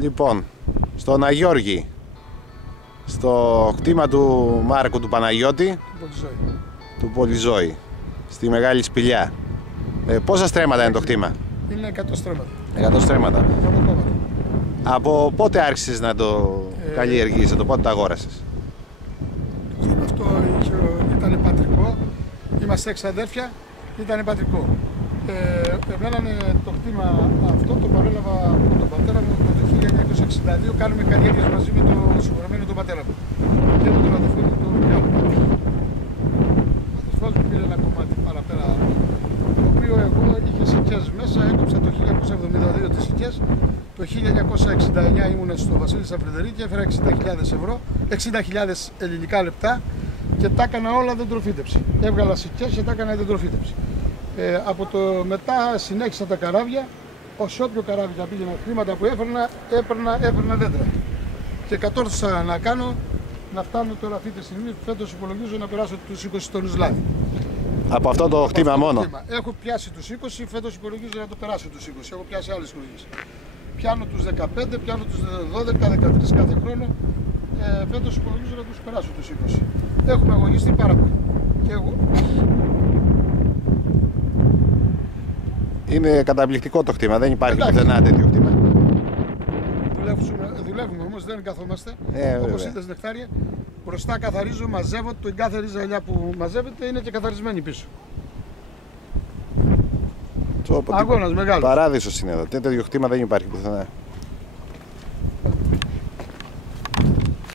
Λοιπόν, στον Αγιώργη, στο κτήμα του Μάρκου του Παναγιώτη, του Πολυζώη, στη Μεγάλη Σπηλιά. Πόσα στρέμματα είναι το κτήμα? Είναι 100 στρέμματα. 100 στρέμματα. Από πότε άρχισες να το καλλιεργείς, πότε το αγόρασες? Το κτήμα αυτό ήταν πατρικό, είμαστε 6 αδέρφια, ήταν πατρικό. Εμένα το κτήμα αυτό το παρέλαβα από τον πατέρα μου το 1962. Κάνουμε καλλιέργειες μαζί με τον συγχωρεμένο τον πατέρα μου και με τον αδερφό μου τον Μιχάλη. Ο αδερφός μου πήρε ένα κομμάτι παραπέρα, το οποίο εγώ είχε σικές μέσα, έκοψα το 1972 τις σικές. Το 1969 ήμουν στο Βασίλη Σαφρεντερή και έφερα 60.000 ευρώ, 60.000 ελληνικά λεπτά και τα έκανα όλα δεντροφύτευση. Έβγαλα σικές και τα έκανα δεντροφύτευση. Από το μετά συνέχισα τα καράβια, όσο όποιο καράβι θα πήγαινα, χρήματα που έπαιρνα δέντρα. Και κατόρθωσα να κάνω, να φτάνω τώρα αυτή τη στιγμή, φέτος υπολογίζω να περάσω τους 20 τόνους λάδι. Από αυτό το κτήμα μόνο? Έχω πιάσει τους 20, φέτος υπολογίζω να το περάσω τους 20, έχω πιάσει άλλες χρονιές. Πιάνω τους 15, πιάνω τους 12, 13 κάθε χρόνο, φέτος υπολογίζω να τους περάσω τους 20. Έχουμε αγωνιστεί πάρα πολύ. Και εγώ. Είναι καταπληκτικό το κτήμα, δεν υπάρχει πουθενά τέτοιο κτήμα. Δουλεύουμε όμως, δεν καθόμαστε. Όπως είδες νεκτάρια, μπροστά καθαρίζω, μαζεύω, την κάθε ρίζα που μαζεύεται είναι και καθαρισμένη πίσω. Αγώνας μεγάλος. Παράδεισος είναι εδώ, τέτοιο κτήμα δεν υπάρχει πουθενά.